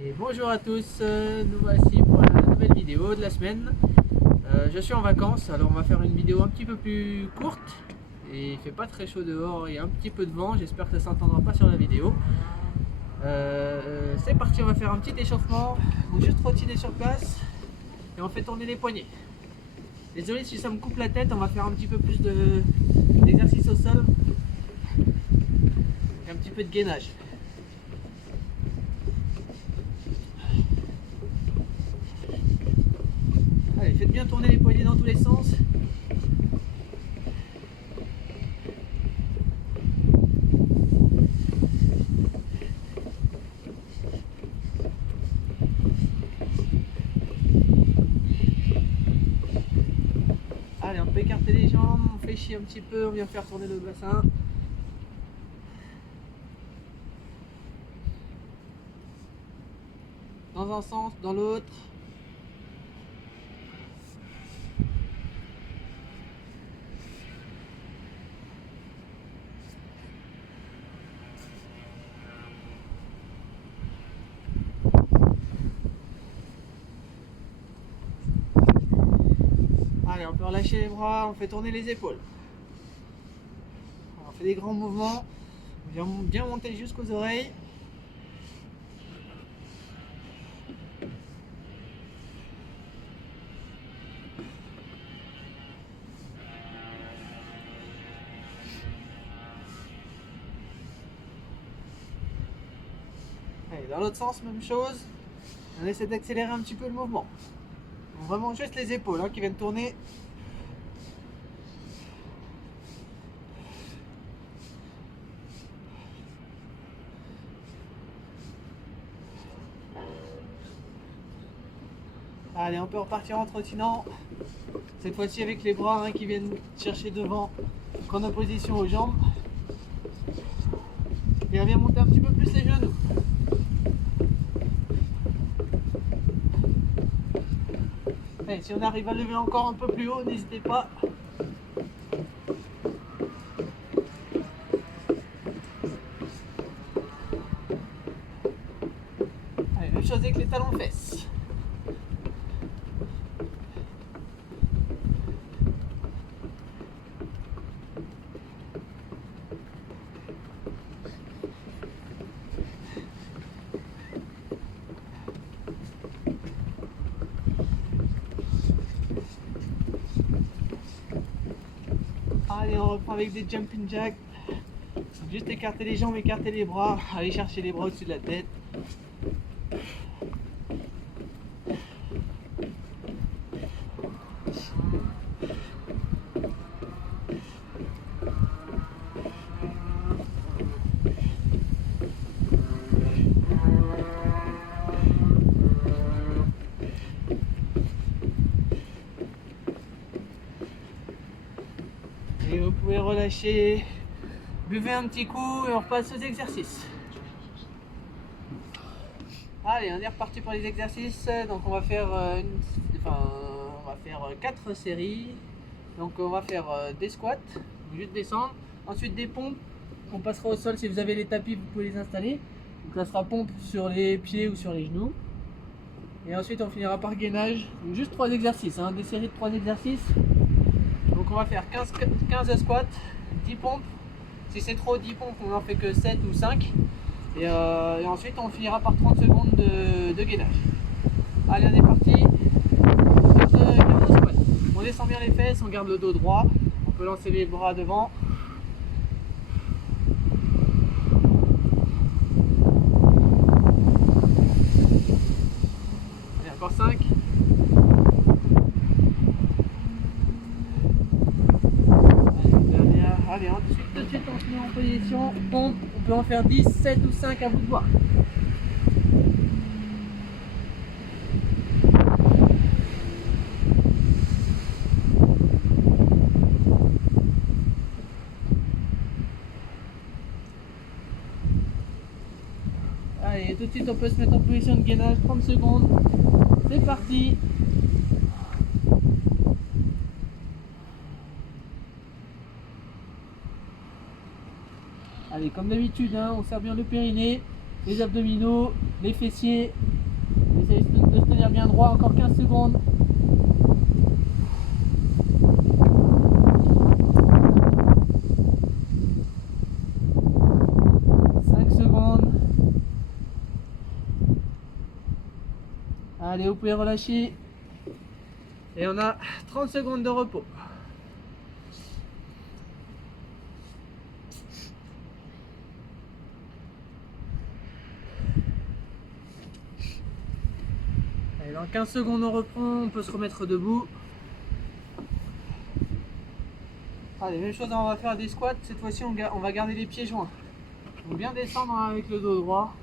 Et bonjour à tous, nous voici pour la nouvelle vidéo de la semaine. Je suis en vacances, alors on va faire une vidéo un petit peu plus courte. Et il fait pas très chaud dehors, il y a un petit peu de vent, j'espère que ça s'entendra pas sur la vidéo. C'est parti, on va faire un petit échauffement, on va juste trottiner sur place et on fait tourner les poignets. Désolé si ça me coupe la tête, on va faire un petit peu plus d'exercice au sol et un petit peu de gainage. Allez, faites bien tourner les poignets dans tous les sens. Allez, on peut écarter les jambes, on fléchit un petit peu, on vient faire tourner le bassin. Dans un sens, dans l'autre. Allez, on peut relâcher les bras, on fait tourner les épaules. On fait des grands mouvements, on vient bien monter jusqu'aux oreilles. Allez, dans l'autre sens, même chose. On essaie d'accélérer un petit peu le mouvement. Donc vraiment juste les épaules qui viennent tourner. Allez, on peut repartir en trottinant. Cette fois-ci avec les bras qui viennent chercher devant, donc en opposition aux jambes. Et on vient monter un petit peu plus les genoux. Allez, si on arrive à lever encore un peu plus haut, n'hésitez pas. Allez, même chose avec les talons fesses. Allez, on reprend avec des jumping jacks. Juste écarter les jambes, écarter les bras, aller chercher les bras au-dessus de la tête. Et vous pouvez relâcher, buvez un petit coup et on repasse aux exercices. Allez, on est reparti pour les exercices. Donc on va faire 4 séries. Donc on va faire des squats, juste descendre. Ensuite des pompes. On passera au sol, si vous avez les tapis, vous pouvez les installer. Donc ça sera pompe sur les pieds ou sur les genoux. Et ensuite on finira par gainage. Donc juste 3 exercices, des séries de 3 exercices. Donc on va faire 15 squats, 10 pompes. Si c'est trop 10 pompes, on n'en fait que 7 ou 5. Et ensuite on finira par 30 secondes de gainage. Allez, on est parti. 15 squats. On descend bien les fesses, on garde le dos droit. On peut lancer les bras devant. Allez, encore 5. Allez, ensuite, tout de suite on se met en position, pompe, on peut en faire 10, 7 ou 5 à vous de voir. Allez, tout de suite on peut se mettre en position de gainage, 30 secondes, c'est parti. Allez, comme d'habitude, on serre bien le périnée, les abdominaux, les fessiers. Essayez de se tenir bien droit, encore 15 secondes. Allez, vous pouvez relâcher. Et on a 30 secondes de repos. Allez, dans 15 secondes, on reprend. On peut se remettre debout. Allez, même chose, on va faire des squats. Cette fois-ci, on va garder les pieds joints. Donc bien descendre avec le dos droit.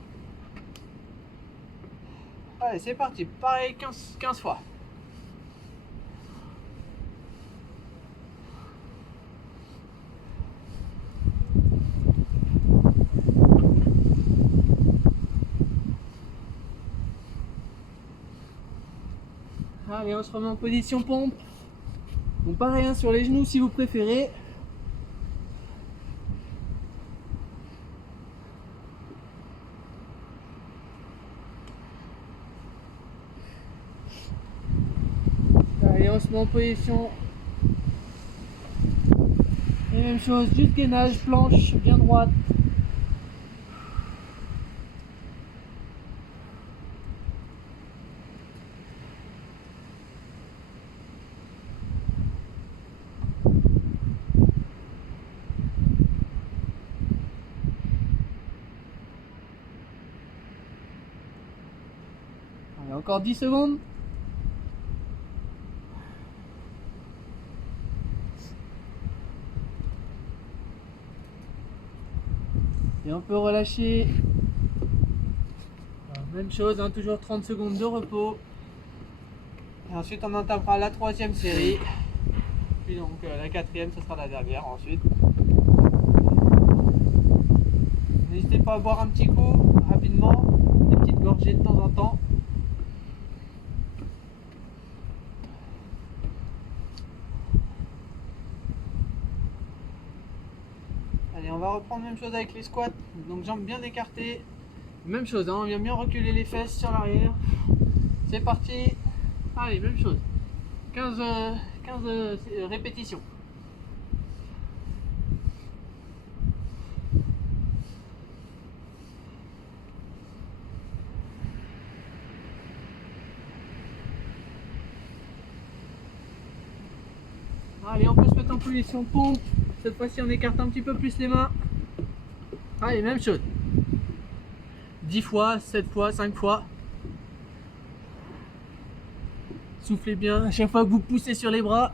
Allez, c'est parti. Pareil, 15 fois. Allez, on se remet en position pompe. Donc pareil, hein, sur les genoux si vous préférez. Allez, on se met en position. Et même chose, juste gainage, planche bien droite. Allez, encore 10 secondes. Et on peut relâcher. Alors, même chose, hein, toujours 30 secondes de repos. Et ensuite on entamera la 3e série. Puis donc la 4e, ce sera la dernière ensuite. N'hésitez pas à boire un petit coup rapidement, des petites gorgées de temps en temps. Allez, on va reprendre même chose avec les squats. Donc jambes bien écartées. Même chose, hein, on vient bien reculer les fesses sur l'arrière. C'est parti. Allez, même chose. 15 répétitions. Allez, on peut se mettre en position pompe. Cette fois-ci, on écarte un petit peu plus les mains. Allez, même chose. 10 fois, 7 fois, 5 fois. Soufflez bien à chaque fois que vous poussez sur les bras.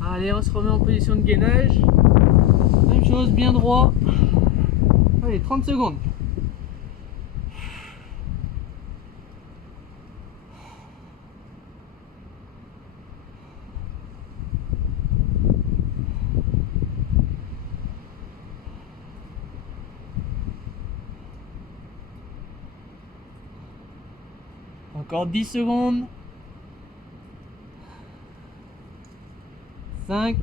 Allez, on se remet en position de gainage. Même chose, bien droit. Allez, 30 secondes. Encore 10 secondes. 5.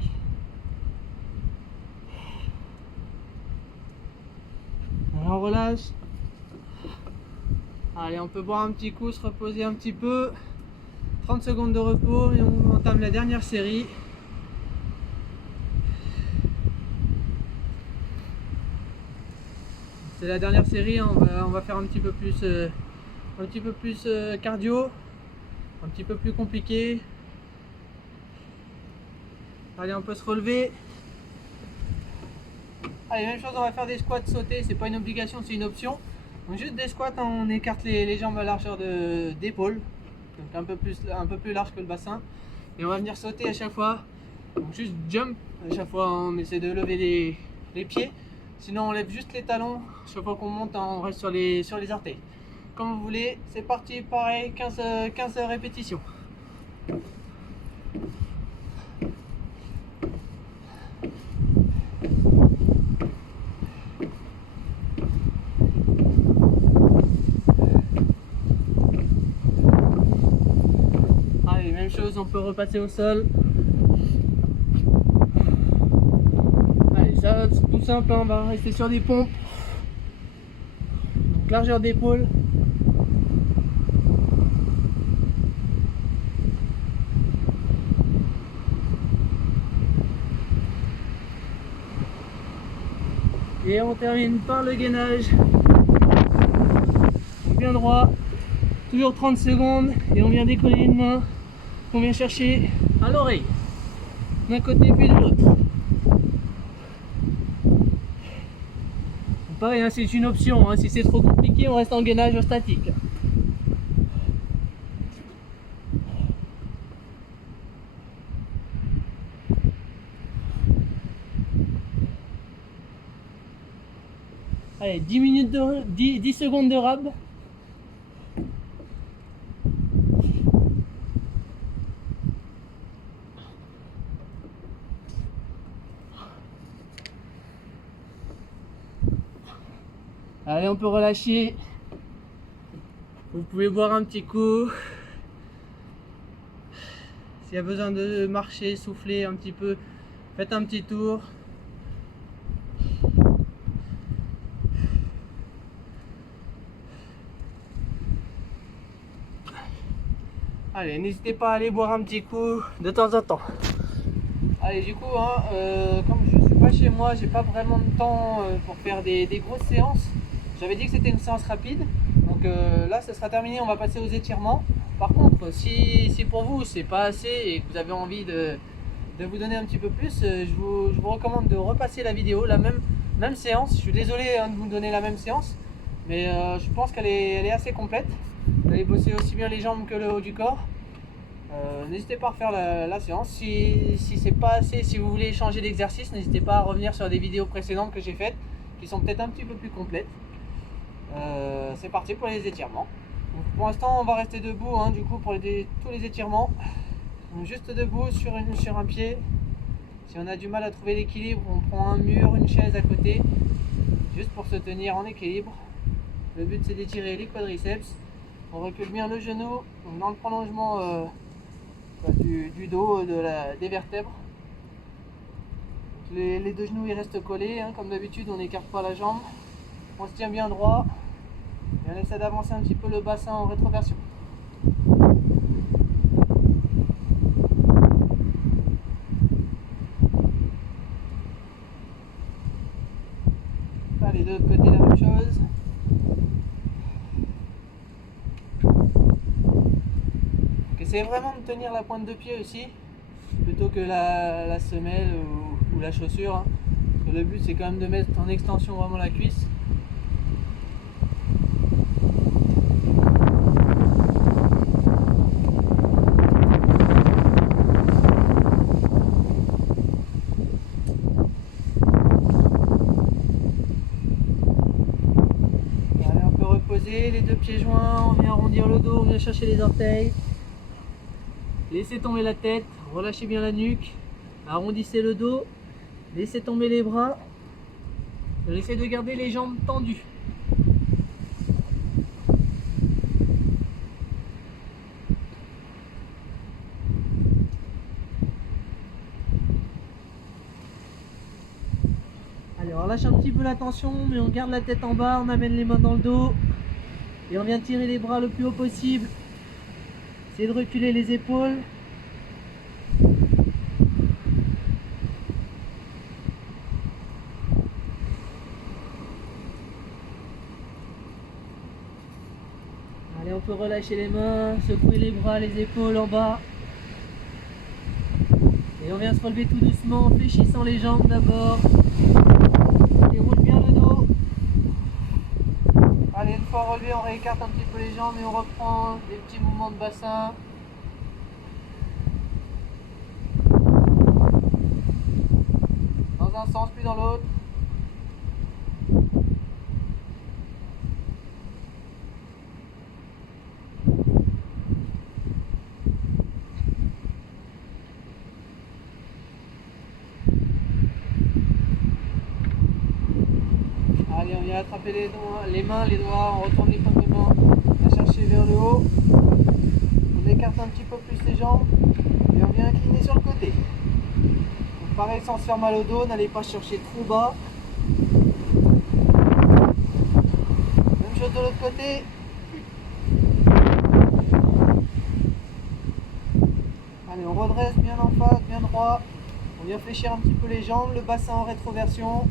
Alors on relâche. Allez, on peut boire un petit coup, se reposer un petit peu. 30 secondes de repos et on entame la dernière série. C'est la dernière série, hein. On va faire un petit peu plus cardio, un petit peu plus compliqué. Allez, on peut se relever. Allez, même chose, on va faire des squats sautés, c'est pas une obligation, c'est une option. Donc juste des squats, on écarte les jambes à largeur d'épaule, donc un peu plus large que le bassin. Et on va venir sauter à chaque fois. Donc juste jump, à chaque fois on essaie de lever les pieds. Sinon on lève juste les talons, chaque fois qu'on monte on reste sur les orteils. Comme vous voulez, c'est parti, pareil, 15 répétitions. Allez, même chose, pause, on peut repasser au sol. Allez, ça c'est tout simple, hein, on va rester sur des pompes. Donc largeur d'épaule. Et on termine par le gainage. Bien droit, toujours 30 secondes et on vient décoller une main qu'on vient chercher à l'oreille, d'un côté puis de l'autre. Pareil, hein, c'est une option, hein, si c'est trop compliqué on reste en gainage statique. Allez, 10 secondes de rab. Allez, on peut relâcher. Vous pouvez boire un petit coup. S'il y a besoin de marcher, souffler un petit peu, faites un petit tour. Allez, n'hésitez pas à aller boire un petit coup de temps en temps. Allez, du coup, hein, comme je suis pas chez moi, j'ai pas vraiment de temps pour faire des grosses séances. J'avais dit que c'était une séance rapide. Donc là, ça sera terminé, on va passer aux étirements. Par contre, si pour vous, c'est pas assez et que vous avez envie de vous donner un petit peu plus, je vous recommande de repasser la vidéo, la même séance. Je suis désolé hein, de vous donner la même séance, mais je pense qu'elle est assez complète. Vous allez bosser aussi bien les jambes que le haut du corps. N'hésitez pas à refaire la séance. Si c'est pas assez, si vous voulez changer d'exercice, n'hésitez pas à revenir sur des vidéos précédentes que j'ai faites qui sont peut-être un petit peu plus complètes. C'est parti pour les étirements. Donc, pour l'instant, on va rester debout hein, du coup pour tous les étirements. Donc, juste debout sur un pied. Si on a du mal à trouver l'équilibre, on prend un mur, une chaise à côté, juste pour se tenir en équilibre. Le but c'est d'étirer les quadriceps. On recule bien le genou dans le prolongement du dos, des vertèbres. Les deux genoux ils restent collés, hein, comme d'habitude, on n'écarte pas la jambe. On se tient bien droit et on essaie d'avancer un petit peu le bassin en rétroversion. Allez, de l'autre côté la même chose. Essayez vraiment de tenir la pointe de pied aussi, plutôt que la semelle ou la chaussure. Hein. Parce que le but c'est quand même de mettre en extension vraiment la cuisse. Allez, on peut reposer les deux pieds joints, on vient arrondir le dos, on vient chercher les orteils. Laissez tomber la tête, relâchez bien la nuque, arrondissez le dos, laissez tomber les bras, essayez de garder les jambes tendues. Allez, on relâche un petit peu la tension, mais on garde la tête en bas, on amène les mains dans le dos et on vient tirer les bras le plus haut possible. Essayez de reculer les épaules. Allez, on peut relâcher les mains, secouer les bras, les épaules en bas. Et on vient se relever tout doucement en fléchissant les jambes d'abord. On déroule bien le dos. Allez, une fois relevé, on réécarte un petit peu les jambes et on reprend des petits mouvements de bassin. Dans un sens puis dans l'autre. Allez, on vient attraper les mains, les doigts, on retourne les pointes de main, on va chercher vers le haut. On On écarte un petit peu plus les jambes et on vient incliner sur le côté. Donc pareil, sans se faire mal au dos, n'allez pas chercher trop bas. Même chose de l'autre côté. Allez, on redresse bien en face, bien droit. On vient fléchir un petit peu les jambes, le bassin en rétroversion.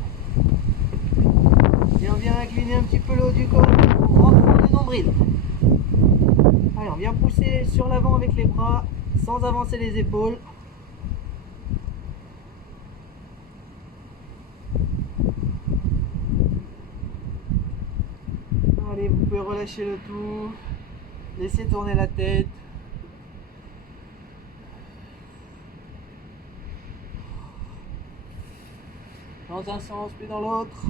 Et on vient incliner un petit peu le haut du corps pour reprendre le nombril. Allez, on vient pousser sur l'avant avec les bras sans avancer les épaules. Allez, vous pouvez relâcher le tout. Laissez tourner la tête. Dans un sens puis dans l'autre.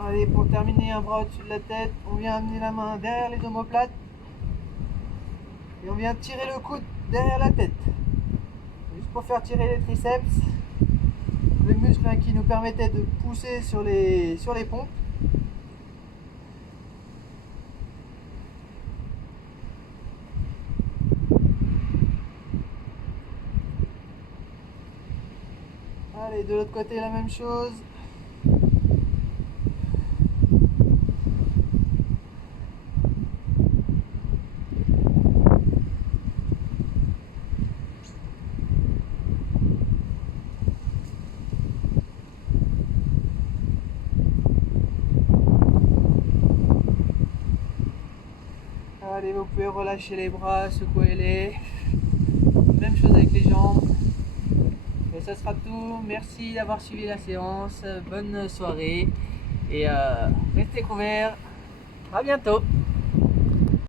Allez, pour terminer, un bras au-dessus de la tête, on vient amener la main derrière les omoplates et on vient tirer le coude derrière la tête. Juste pour faire tirer les triceps, les muscles qui nous permettaient de pousser sur les pompes. Allez, de l'autre côté, la même chose. Allez, vous pouvez relâcher les bras, secouer-les. Même chose avec les jambes. Et ça sera tout. Merci d'avoir suivi la séance. Bonne soirée. Et restez couverts. À bientôt.